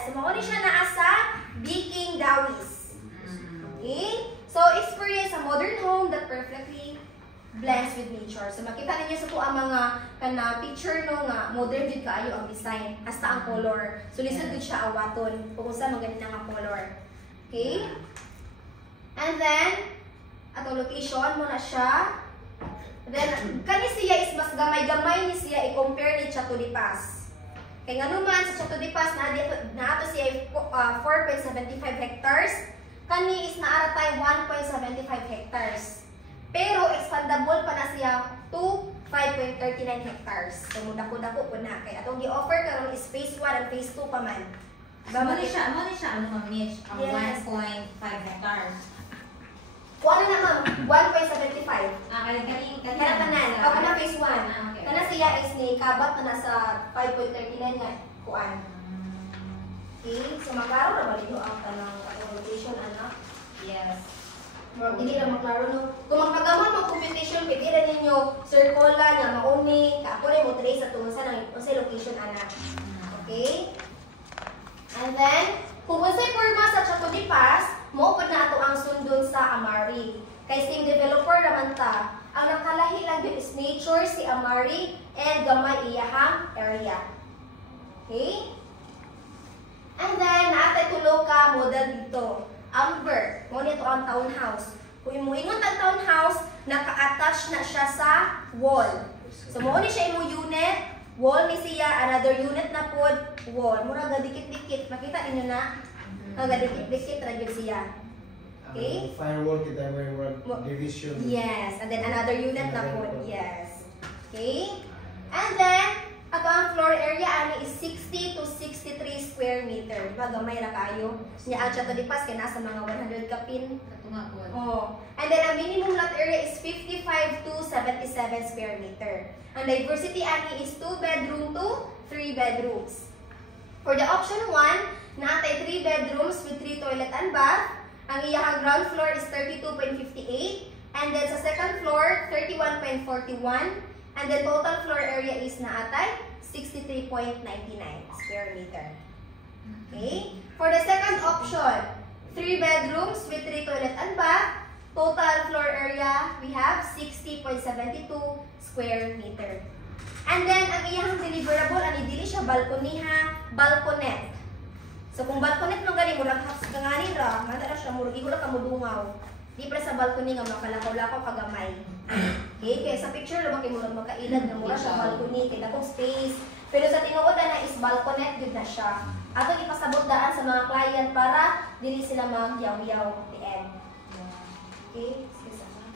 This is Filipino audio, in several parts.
Yes, mauni siya naa sa baking dawis. Okay? So, experience a modern home that perfectly blends with nature. So, makita ninyo sa po ang mga picture no nga modern din kaayo ang design hasta ang color. So, lisod din siya awaton kung sa mga ganito nga color. Okay? And then, atong location mo na siya. Then, kani siya is mas gamay-gamay ni siya i-compare ni Chateau de Paz. Kaya nga naman, sa Chateau de Paz, na ato siya 4.75 hectares. Kani is naaratay 1.75 hectares. Pero, expandable pa na siya to 5.39 hectares. So, mudako-dako po na. Kaya atong i-offer karon is phase 1 and phase 2 pa man. Ano siya, ano manage ang Yes. 1.5 hectares? Kung ano na ma'am, 1.75. Kaya Tanan, o kana phase 1. Okay. Kana siya is ni kabat na nasa 5.39 nga kuan. Okay, so maklaro na baliho ang tanang location anak. Yes. Murag dili lang maklaro no. Kung magpagamon mo computation pwede ra ninyo circle nga mauni, ka ako rin mo trace sa tungsa ng unsay location anak. Okay? And then, kung unsay porma sa Chateau de Paz, maupod na ato ang sundon sa Amari. Kay same developer naman ta. Ang nakalahi lang yun is nature si Amari and gamay iyahang area. Okay? And then, naatay tulo ka model dito. Amber, mo nito ang townhouse. Kung imuingon ang townhouse, naka-attach na siya sa wall. So, mo ni siya imong unit, wall ni siya, another unit na pod, wall. Mura ga dikit-dikit. Makita niyo na? Ga dikit-dikit ra gyud siya. Okay? Firewall kita may division. Yes, and then another unit na pod. Yes. Okay? And then, ato ang floor area ani is 60 to 63 square meter. Diba, gamay ra kayo. Nya ang Chateau de Paz kay nasa mga 100 kapin. Oh. And then ang minimum lot area is 55 to 77 square meter. Ang diversity ani is 2 bedroom to 3 bedrooms. For the option 1, naatay 3 bedrooms with 3 toilet and bath. Ang iyahang ground floor is 32.58 and then sa second floor 31.41. And the total floor area is naatay 63.99 square meter. Okay? For the second option, 3 bedrooms with 3 toilet and bath. Total floor area, we have 60.72 square meter. And then, ang iyang deliverable, ani dili siya balcony ha, balconette. So, kung balconette nung gani, murag kanganin ra, manda ra siya, murag ihula ka mudungaw. Di pa sa balcony nga makalakaw-lakaw kagamay. Okay, kaya sa picture naman kay murag makailag na mura sa balcony, kaya akong space. Pero sa tinuod na is balconette yun na siya. Ato ipasabot daan sa mga client para dili sila magyaw-yaw at the end. Okay, excuse me.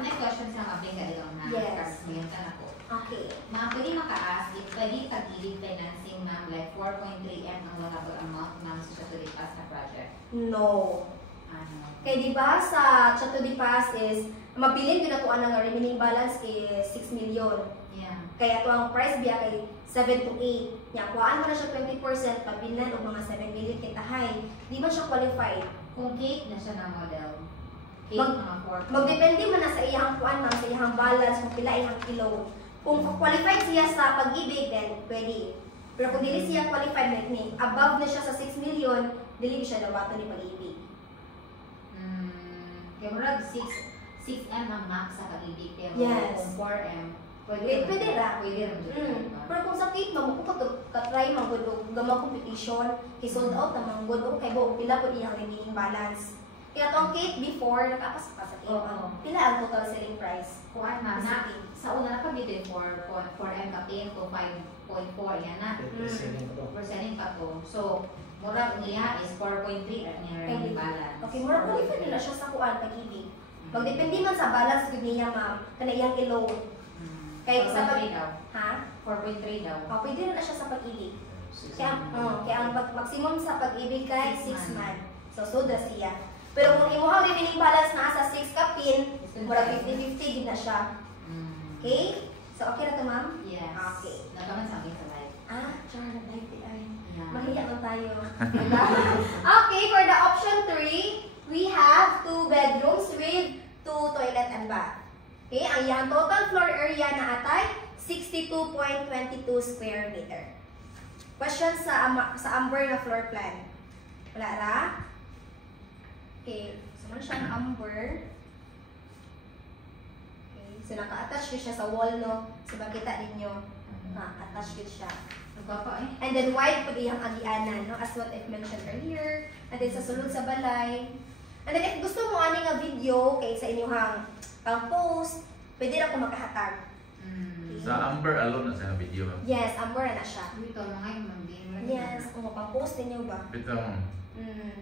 May questions lang abing kailong na Yes. ngayon ka na po. Okay. Ma'am, pwede maka-ask, pwede tagilid financing ma'am, like 4.3M ang loanable amount ma'am sa Chateau de Paz na project? No. Ano? Kaya di ba sa Chateau de Paz is, mabilin yun na ito ang remaining balance is 6 million. Yeah. Kaya ito ang price biya kay 7 to 8. Nya, kuhaan mo na siya 20%, pabilan o mga 7 million kitahay. Di ba siya qualified? Kung cake na siya na model, cake mga 4. Magdepende man na sa iyang kuan ma'am, sa iyang balance, kung pila iyang kilo. Kung qualified siya sa pag-ibig, then pwede. Pero kung dili siya qualified, like ni, above na siya sa 6 million, dili siya dawato ni pag-ibig. Kaya murag 6M ang max sa pag-ibig, pero Yes. kung 4M, Pwede ra. Pwede rin dyan. Pero kung sa cake, mamukupot ka-try manggod o gamang competition, kay sold out na manggod o kay buong pila po iyang remaining balance. Kaya itong cake before, nakapas pa sa cake. Oo. Pila ang total selling price? Kuhaan ma'am, Sa na, cake. sa una na kabili 4M kapin to 5.4 yan na. For selling pa to. So, mura niya is 4.3 at niya rin balance. Okay, mura qualified nila siya sa kuan pag-ibig. Magdepende man sa balance gud niya ma'am, kana iyang ilo. Kaya sa 4.3 daw. Ha? 4.3 daw. Oh, pwede na siya sa pag-ibig. Kaya ang maximum sa pag-ibig kay 6 months. So, soda siya. Pero kung imuhang remaining balance na sa 6 kapin, mura 50-50 din na siya. Okay? So, okay na to, ma'am? Yes. Okay. Nagaman sa akin sa live. Char, na-light ay. Yeah. Mahiya lang tayo. Okay, for the option and bath. Okay, ang iyang total floor area na atay 62.22 square meter. Question sa Amber na floor plan. Wala ra? Okay, so man siya ang Amber. Okay, so naka-attach siya sa wall, no? So makita ninyo, attach siya. And then white pag iyang agianan, no? As what I've mentioned earlier. And then sa sulod sa balay. And then if gusto mo ani nga video kay sa inyong pang-post, pwede na ko makahatag. Okay. Sa Amber alone na sa video. Yes, Amber na siya. Ito mga yung mga Yes, kung mapang-post ninyo ba? Bitaw mo.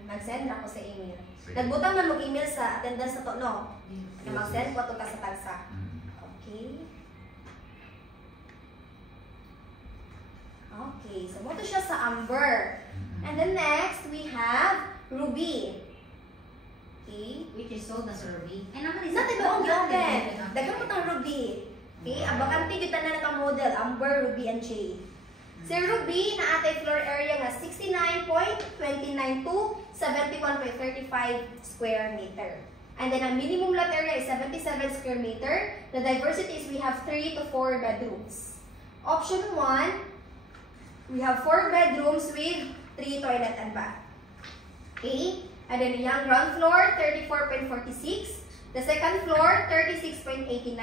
Mag-send na ako sa email. Sige. Nagbutang man mag-email sa attendance na to, no? Na mag-send ko ito ka sa tagsa. Okay. Okay, so mo to siya sa Amber. And then next, we have Ruby. Okay. which is sold na sa Ruby. Ay naman Sa tiba ang gyoten. Dagan mo tang Ruby. Okay, ang bakante gyud na naka-model Amber, Ruby, and Jade. Si Ruby na atay floor area nga 69.29 to 71.35 square meter. And then ang minimum lot area is 77 square meter. The diversity is we have 3 to 4 bedrooms. Option 1, we have 4 bedrooms with 3 toilet and bath. Okay? And then the young ground floor, 34.46. The second floor, 36.89.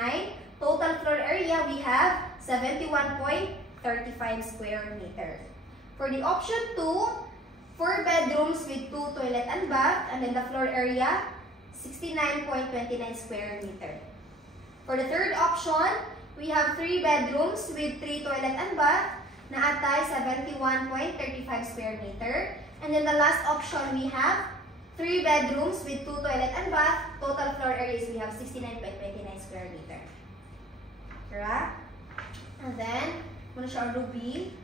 Total floor area, we have 71.35 square meter. For the option 2, 4 bedrooms with 2 toilet and bath. And then the floor area, 69.29 square meter. For the third option, we have 3 bedrooms with 3 toilet and bath na atay 71.35 square meter. And then the last option, we have 3 bedrooms with 2 toilet and bath. Total floor areas, we have 69.29 square meter. Correct? And then, muna siya ang Ruby.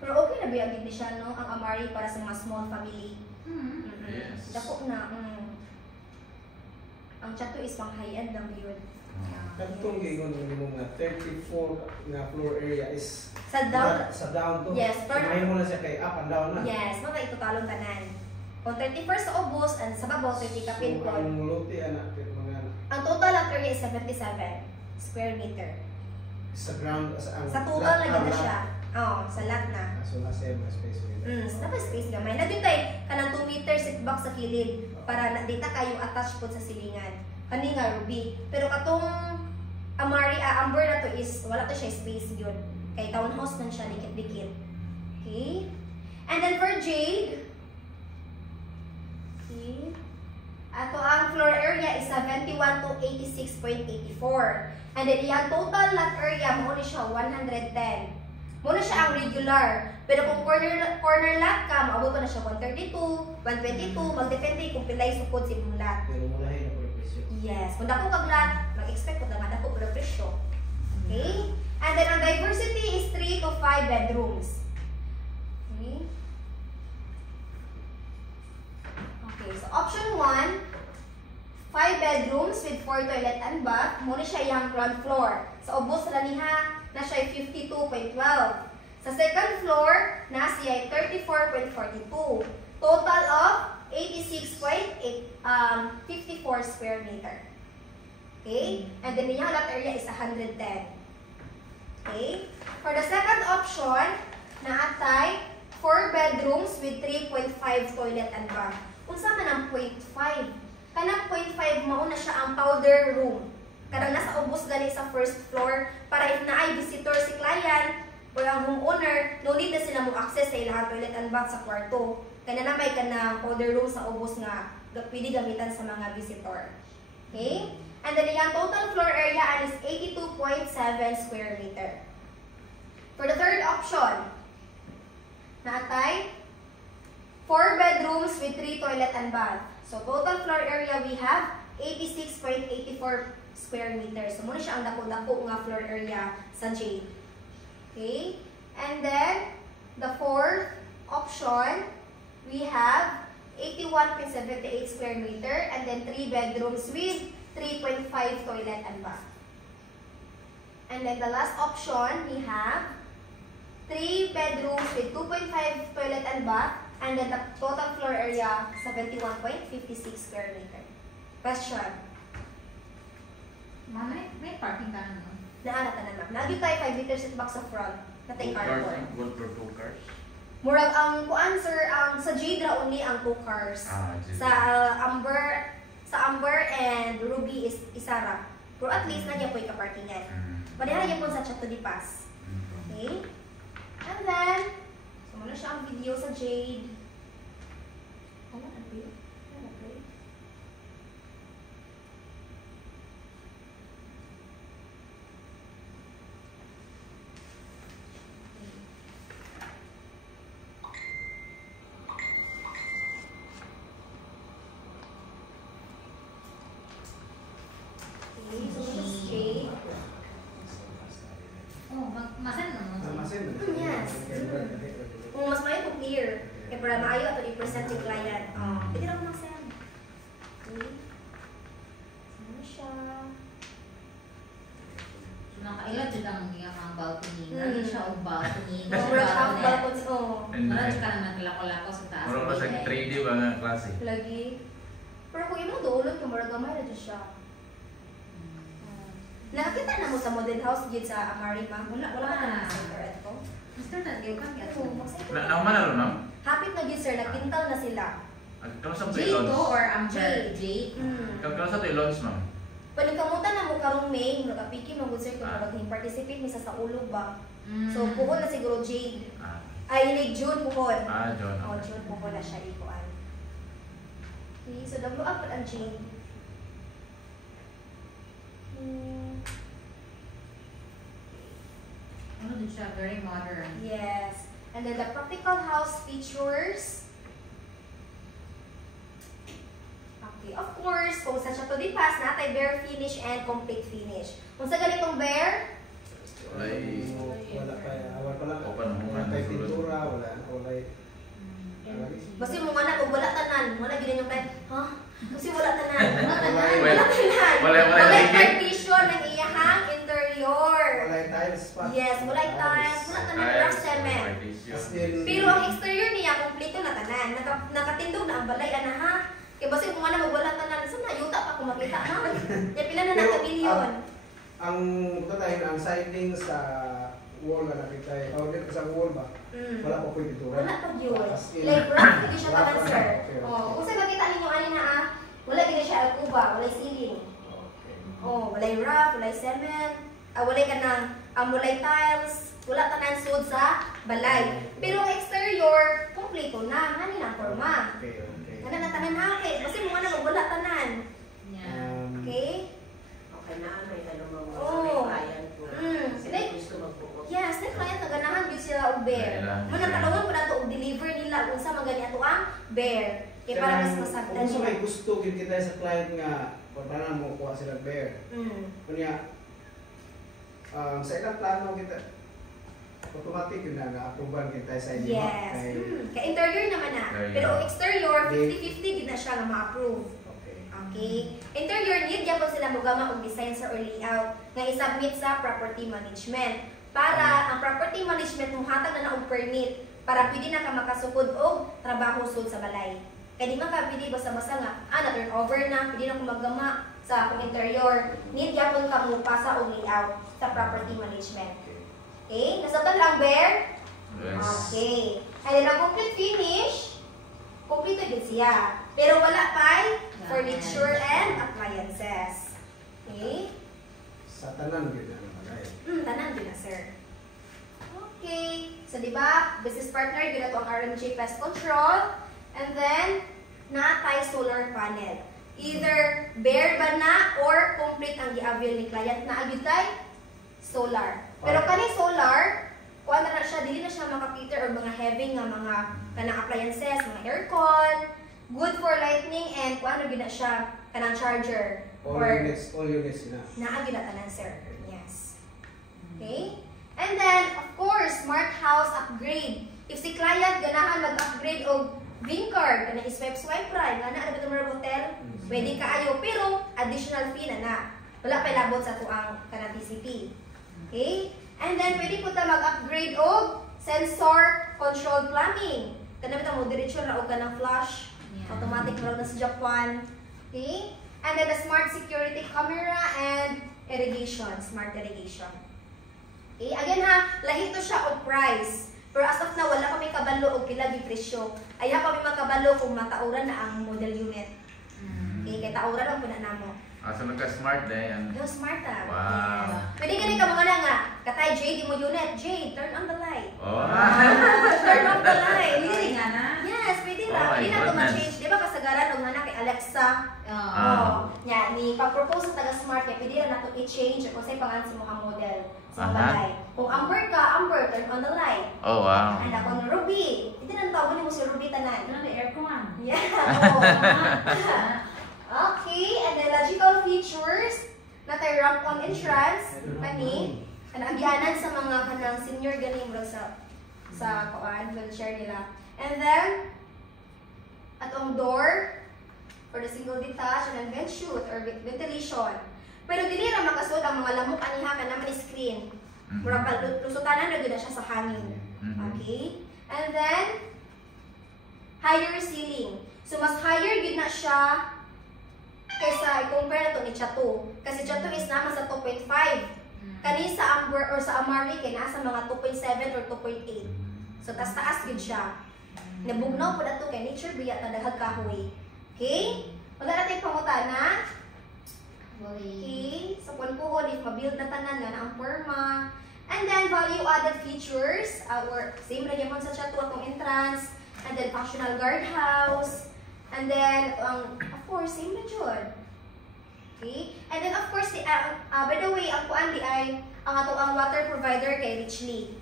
Pero okay na ba yung siya, no? Ang Amari para sa mga small family. Yes. Dako na. Ang chato is pang high-end lang yun. Katong gigon mo nga 34 nga floor area is Sa down, sa down to. Yes, floor- Kumain mo na siya kay up and down na. yes, mga itotalong tanan. Kung 31st sa ubos, and sa babaw, 30 ka So, pinpon. ang muluti anak kay mga Ang total lot area is 77 square meter. sa ground ang Sa total na ganda siya. Oo, sa lot na. So nasa mga space with. Sa dapat space gamay. Na dito kanang 2 meter setback sa kilid para na dita kayo attach po sa silingan. Kani nga Ruby. Pero katong Amber na to is wala to siya space yun. Kay townhouse man siya dikit-dikit. Okay? And then for Jade, okay, ato ang floor area is 71 to 86.84. And then iyang total lot area mo ni siya 110. Muna siya ang regular. Pero kung corner lot ka, maabot pa na siya 132, 122, magdepende kung pilay sukod sa imong lot. Pero mulahin ako yung presyo. Yes. Kung dako kag lot, mag-expect ko naman ako pero presyo. Okay? And then ang diversity is 3 to 5 bedrooms. Okay? Okay, so option 1, 5 bedrooms with 4 toilet and bath. Muna siya yung ground floor. Sa ubos na niha, na siya 52.12. Sa second floor, na siya 34.42. Total of 86.54 square meter. Okay? And then yung lot area is 110. Okay? For the second option, na atay 4 bedrooms with 3.5 toilet and bath. Unsa man ang 0.5? Kanang 0.5 mao na siya ang powder room. Kanang nasa ubos gali sa first floor para if naay visitor si client o ang homeowner, no need na sila mo access sa ilang toilet and bath sa kwarto. Kaya na may kanang powder room sa ubos nga pwede gamitan sa mga visitor. Okay? And then yung total floor area is 82.7 square meter. For the third option, natay 4 bedrooms with 3 toilet and bath. So total floor area we have 86.84 square meters. So muna siya ang dako-dako nga floor area sa Jade. Okay? And then the fourth option, we have 81.78 square meter and then 3 bedrooms with 3.5 toilet and bath. And then the last option, we have 3 bedrooms with 2.5 toilet and bath And then the total floor area, 71.56 square meter. Question. Ma'am, may parking ka na, no? Naanata na ma'am. Nagyo tayo 5 meters at box sa front. Natay carport. Good for 2 cars. Murag ang answer ang sa Jade ra only ang 2 cars. Jade. Sa Amber and Ruby is isara. Pero at least nagya po'y kaparkingan. Pareha niya po sa Chateau de Paz. Okay? And then, so muna siya ang video sa Jade. Ano na po yun? Ano na po yun? Okay, so muna sa Jade. Oh, masan no? Yes. Kung mas maayo kung clear, kaya para maayo ato i-present yung client. Pwede lang mag-send. Okay. Ano siya? So, nakailan dyan ang mga balcony. Naging siya ang balcony. Mura siya ang balcony. Marami ka naman kalako-lako sa taas. Mura pa sa 3D ba nga klase? Lagi. Pero kung imong doolot, yung mura gamay na dyan siya. Nakakita na mo sa model house dyan sa Amari, ma'am? Wala ka na sa internet ko? Mr. Nadil ka kaya? Oo, mag-send. Naman na ron, ma'am? Hapit na dyan, sir. Nagpintal na sila. Kamusta to Jade to i-launch? or Amber? Jade. Jade? Kamusta to i-launch, ma'am? Panikamutan na mo karong May, nagapiki mo sir kung mag-participate misa sa ulog ba. So, puhon na siguro Jade. Ay, like June puhon. John. Oh, June puhon na siya ikuan. Okay, so double up ang Jade. Ano din siya? Very modern. Yes. And then the practical house features. Okay, of course, kung sa Chateau de Paz, natay bare finish and complete finish. Kung sa ganitong bare, Wala pa. Awal pa lang. Open mo Wala nga pa ng pintura. Wala. basta mo nga na, kung wala tanan, wala gina yung client, ha? Kasi wala tanan, wala tanan, Wala. wala tanan. Wala Wala tingin. partition ng iyahang interior. Wala tiles pa. Yes, wala tiles, wala tanan rough cement. Pero ang exterior niya, kompleto na tanan. Nakatindog na ang balay, ana ha? Kaya basta kung ano magwala tanan, saan na, yuta pa kung makita, ha? Kaya pila na nagka-milyon. Ang ang siding sa wall na nakita eh. Tawag dito sa wall ba? Wala pa po yung pintura. Wala pag yun. As in, Like, rough hindi siya rough tanan, na, sir. okay. Kung saan makita ninyo, ani na wala gina siya alcuba, wala ceiling. Okay. Walay rough, walay cement, walay kanang walay tiles, wala tanan sud sa balay. Pero ang exterior, kompleto na, hani na ang forma. Okay. Ano na tanan hake, kasi mo na wala tanan. Yeah. Okay? Okay na, may tanong mo Oo. sa client ko. Sila Like, gusto magbuo. yes, na client na ganahan gyud sila og bear. Muna talungan ko nato og deliver nila unsa man gani ato ang bear. Kay para mas masagdan Kung may niya. gusto gid kita sa client nga paano mo kuha sila bear. Kunya sa ilang plano kita automatic yun na na-approvean kita sa inyo. Yes. Kay interior naman na. Pero ang exterior 50-50 gid na siya nga ma-approve. Okay. Okay. Interior need gyapon sila mogama og design sa or layout nga i-submit sa property management para ang property management mong hatag na og permit para pwede na ka makasukod og trabaho sud sa balay. Kaya di man ka pwede basta-basta nga na turn over na pwede na ko maggama sa akong interior. Need gyapon ka mo pasa og layout sa property management. Okay? Nasabtan lang bear? Yes. Okay. And then ang complete finish, kompleto din siya. Pero wala pa furniture and appliances. Okay? Sa tanan gid na bagay. Tanan din na, sir. Okay. So, di ba, business partner, yun na ito ang RMJ Pest Control. And then, natay solar panel. Either bare ba na or complete ang gi-avail ni client na agad tay solar. Pero kani solar, kuha na siya, dili na siya makapiter or mga heavy nga mga kanang appliances, mga aircon, good for lightning, and kuha na gina siya kanang charger. All units na. Naagid na tanan, sir. Yes. Okay? And then, of course, smart house upgrade. If si client ganahan mag-upgrade og green card, kana i-swipe right, nga na ano ba hotel, pwede kaayo, pero additional fee na. Wala pa labot sa tuang kanang TCP. Okay? And then, pwede po ta mag-upgrade og sensor controlled plumbing. Kanami ta mo diretso ra og kanang flash. Yeah. Automatic ra na sa Japan. Okay? And then the smart security camera and irrigation, smart irrigation. Okay? Again ha, lahi to siya og price. Pero as of now, wala kami kabalo og pila gi presyo. Ayaw kami makabalo kung matauran na ang model unit. Okay, kay tauran lang po na namo. So nagka-smart na yan. Yung smart ah. Wow. Yes. Pwede ka rin ka mga nga, katay Jade, di mo unit. Jade, turn on the light. Oh. Turn on the light. Pwede nga na. Yes, pwede Oh na. my Pwede na ito goodness. ma-change. Di ba kasagaran nung anak kay Alexa? Nya, ni pag-propose sa taga-smart kaya pwede na ito i-change kung sa'yo pangalan mo ang model. So, balay. Kung Amber ka, Amber, turn on the light. Oh, wow. And ako Ruby. Hindi na tawag mo si Ruby tanan. Ano may aircon? Yeah. Oo. Okay, and the logical features na tayo ramp on entrance, kani, kanaagianan sa mga kanang senior ganing murag sa kuan, wheelchair nila. And then, atong door for the single detach and then vent chute or ventilation. Pero dili ra makasud ang mga lamok aniha ka naman screen. Murag lusutanan na gyud siya sa hangin. Okay? And then, higher ceiling. So mas higher gyud na siya kaysa i-compare na to ni Chato. Kasi Chato is naman sa 2.5. Kani sa Amber or sa Amari kay nasa mga 2.7 or 2.8. So taas-taas gid siya. Nabugnaw po na to kay nature biya ta daghag kahoy. Okay? Wala na tayong pangutana. Okay? So kung po if ma-build na tanan nga ang forma. And then value-added features. Our same ra gyapon sa Chato atong entrance. And then functional guardhouse. And then, of course, same na jud. Okay? And then, of course, by the way, ang kuan di ay, ang ato ang water provider kay Richly.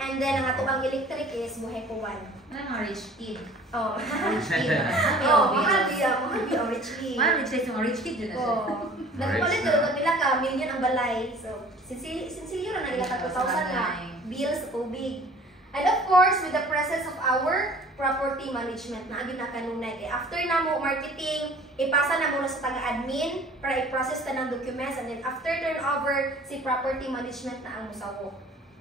And then, ang ato ang electric is Buhay Kuwan. Ano mga rich kid? Oh. Rich kid. Mahal biya ang Richly. Mga rich kid, mga rich kid yun na siya. Oh. Nagpalit doon nila ka, million ang balay. So, sinsilyo na nila ka 2,000 na bill sa tubig. And of course, with the presence of our property management na agad na kanunay. Kaya after na mo marketing, ipasa na muna sa taga-admin para i-process na ng documents and then after turnover, si property management na ang musawo.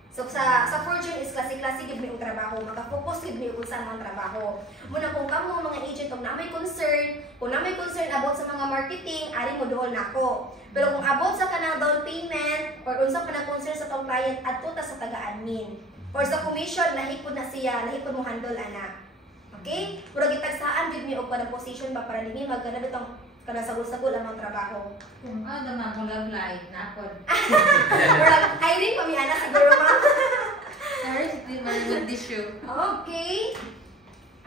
So sa Fortune is klase-klase gid mi ang trabaho, maka-focus gid mi kung saan ang trabaho. Muna kung kamo mga agent kung na may concern about sa mga marketing, ari mo doon nako. Pero kung about sa kanang down payment or unsa kanang concern sa tong client adto ta sa taga-admin. Or sa commission, lahipod na siya, lahipod mo handle ana. Okay? Pero gitagsaan gid mi og kanang position ba para dinhi magkana bitong kana sagol-sagol ang mga trabaho. Ano naman kung love life na ako. Murag hiring pa mi ana siguro ma. Sorry, hindi man yung tissue. Okay.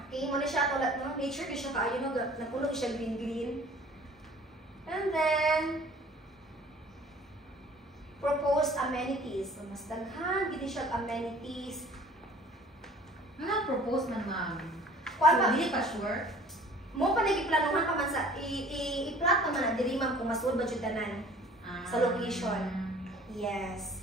Okay, mo na siya tulad no. Nature ko siya kaayo no, napuno siya green. And then proposed amenities. So, mas daghan gid siya amenities. Mga propose man ma'am. Kuan So, ba? hindi pa sure. Mo pa nagiplanuhan pa man sa i-plot pa man na diri man kung masud ba jud tanan sa location. Yes.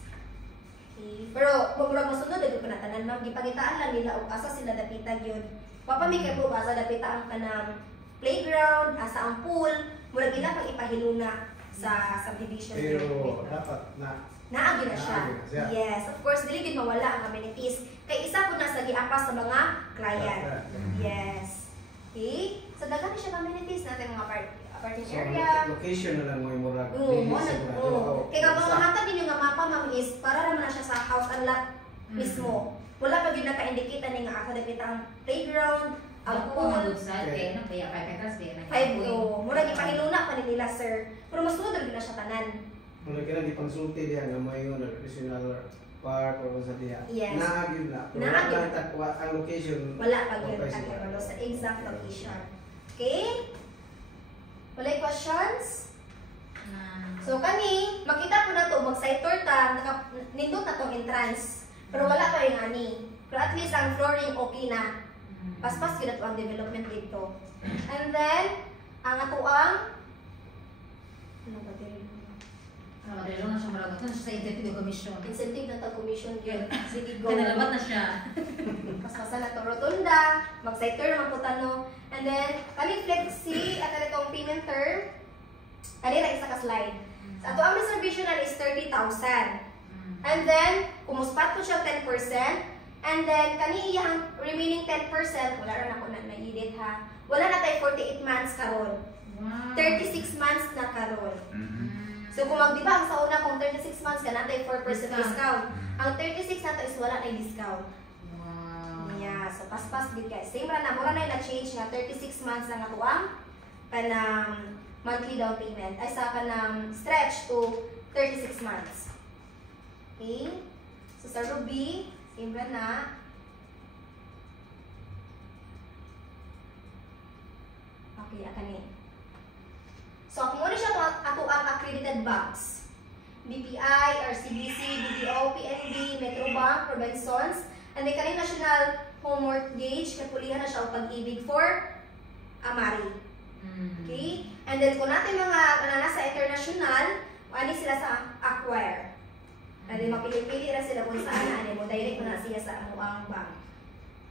Okay. Pero kung murag masunod daghan pa na tanan ma'am gipagitaan lang nila og asa sila dapita gyud. Wa pa mi kay po asa dapita ang kanang playground, asa ang pool, murag ila pang ipahiluna sa subdivision. Pero dapat na naagi na siya. naagi na siya. Yes, of course dili gid mawala ang amenities. Kay isa po na sa giapas sa mga client. Yes. Okay? So daghan siya amenities natin mga parking So, area. location na lang mo yung murag. Oo, mo na. Kaya kapag mahatag din yung mapa ma'am is para naman na siya sa house and lot mismo. Wala pa gyud naka-indicate ni nga asa dapit ang playground, ang Ako pool. ang good side, kaya na kaya 5 hectares kaya na. 5 go. Mura gipahiluna pa ni nila sir. Pero mas sunod na siya tanan. Mula kailan ipangsulti diya nga may yung recreational park o sa diya. Yes. Naagid na. Pero Naagid. wala takwa ang location. Wala pa gyud Okay, ang sila. sa exact location. Okay? Walay questions? So kani, makita po na to mag-site tour ta, nindot na tong entrance. Pero wala pa yung ani. Pero at least ang flooring okay na. Paspas gyud ato ang development dito. And then ang ato ang ano ba diri? Relo na siya maragot na siya sa incentive commission. Incentive na tag commission gyud. Sige go. Kanalabat na siya. Paspasan na to rotunda, mag-site tour naman po tano. And then kani flexi at itong payment term. Kani ra isa ka slide. Sa ato ang reservation na is 30,000. And then, kung muspat po siya 10%, And then, kani iyang remaining 10%, wala rin ako na na-edit ha. Wala na tayo 48 months karon. Wow. 36 months na karon. Mhm. So kung magdiba, sa una kung 36 months ka na tayo 4% discount. Ang 36 na to is wala na yung discount. Wow. Yeah, so pas-pas good guys. Same ra na, mura na yung na-change nga 36 months lang ato ang kanang monthly down payment. Ay sa kanang stretch to 36 months. Okay? So sa Ruby, same ra na. Okay, akani. So kung ano siya ato ang accredited banks. BPI, RCBC, BDO, PNB, Metrobank, Robinsons, and then kanina National Home Mortgage, kapulihan na siya ang pag-ibig for Amari. Okay? And then kung natin mga nasa international, ano sila sa acquire. And then mapili-pili na sila kung saan ano mo, direct na siya sa ang bank.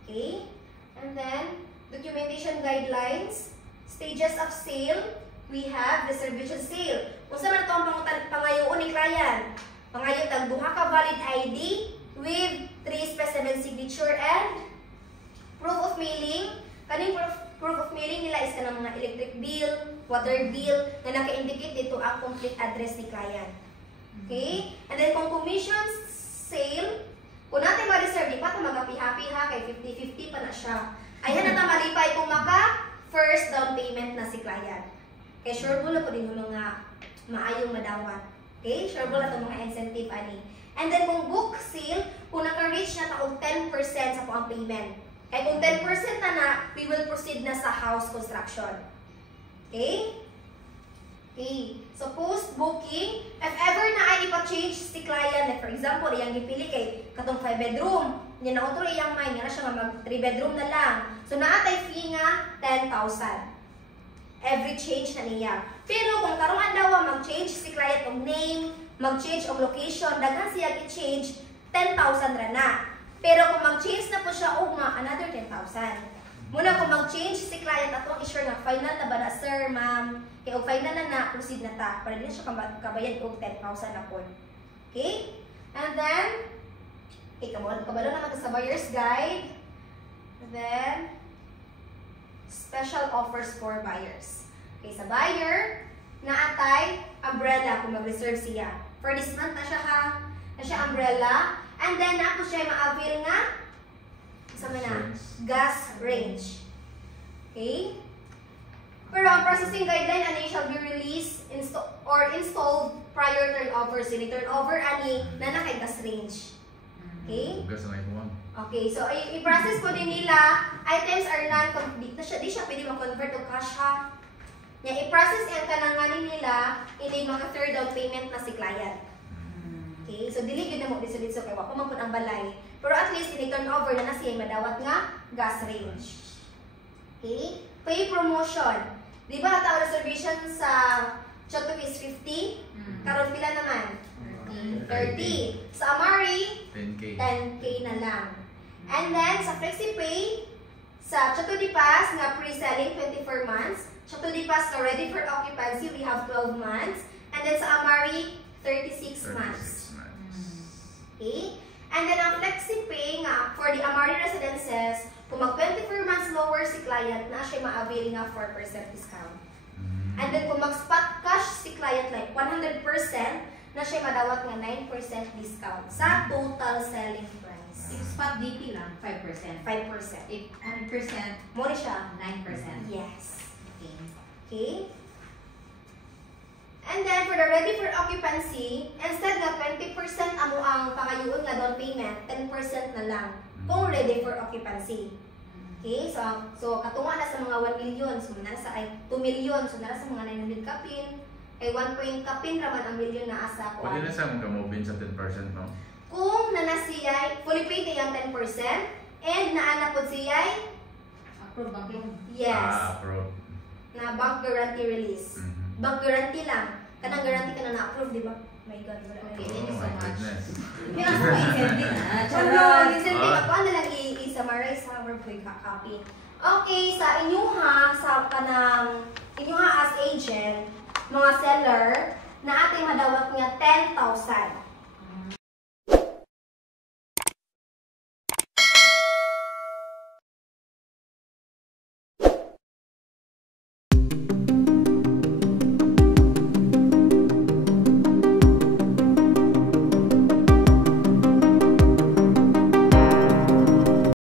Okay? And then, documentation guidelines, stages of sale, we have distribution sale. Kung saan man ito ang pangayoon ni client. Pangayo tag duha ka valid ID with 3 specimen signature and proof of mailing. Kaning proof of mailing nila is kanang mga electric bill, water bill, na naka-indicate dito ang complete address ni client. Okay? And then kung commission sale, kung natin ma-reserve, di pa ito mag-happy-happy ha, kay 50-50 pa na siya. Ayan na malipay kung maka-first down payment na si client. Kaya sure bula po din yung mga maayong madawat. Okay? Sure bula itong mga incentive ani. And then kung book sale, kung naka-reach na taong 10% sa po ang payment. Kaya kung 10% na, we will proceed na sa house construction. Okay? Okay. So post-booking, if ever na ay ipa-change si client, like for example, iyang gipili kay katong 5 bedroom, niya na otro iyang mind, nga na siya nga mag 3 bedroom na lang. So naatay fee nga 10,000. Every change na niya. Pero kung karon daw mag-change si client og name, mag-change og location, daghan siya i-change 10,000 ra na. Pero kung mag-change na po siya og another 10,000. Muna kung mag-change si client atong i-sure nga final na ba na sir, ma'am, kay og final na proceed na ta para dili siya kabayad og 10,000 na po. Okay? And then kabalo naman ta sa buyer's guide. And then special offers for buyers. Okay, sa buyer, naatay umbrella kung mag-reserve siya. For this month na siya na siya umbrella. And then, napo siya ma-avail nga sa gas range. Okay? Pero ang processing guideline, ani shall be released or installed prior turnover. So, turnover, ani na kay gas range. Okay? Gas na ikuha. Okay, so i-process po din nila, items are non-complete. Di siya pwede ma-convert o cash ha. I-process yung kananganin nila, ini mga third down payment na si client. Okay, so dili yun na mo dito kay wako man pud ang balay. Pero at least ini-turn over na siya madawat nga gas range. Okay? Pay promotion. Di ba ata reservation sa Choto is 50? Karon pila naman? 30. Sa Amari, 10K na lang. And then, sa FlexiPay, sa Choto Di Pas, nga pre-selling 24 months. Choto Di Pas na ready for occupancy, we have 12 months. And then sa Amari, 36 months. Okay? And then, ang FlexiPay nga, for the Amari residences, kung mag 24 months lower si client, na siya ma-avail nga 4% discount. And then, kung mag-spot cash si client, like 100%, na siya madawat nga 9% discount sa total selling price. If spot DP lang, 5%. 5%. If 100%, More siya. 9%. Yes. Okay. Okay? And then, for the ready for occupancy, instead nga 20% amo ang pangayuon nga down payment, 10% na lang kung ready for occupancy. Okay? So katunga na sa mga 1 million, so na sa 2 million, so na sa mga 900 kapin, kay 1 point kapin raman ang million na asa ko. Pwede na siyang mag-move sa 10%, no? Kung nanasiya, fully paid na yung 10%, and naana po siya, Approve bank loan. yes, Approve. na bank guarantee release. Bank guarantee lang. Kanang guarantee ka na na-approve, di ba? My God, wala na Okay, rin. thank you so my much. goodness. May ako may incentive na. Wala, incentive ako. Ano lang i-summarize sa PowerPoint copy. Okay, sa inyuha, sa kanang inyuha as agent, mga seller, na ating madawat nga 10,000.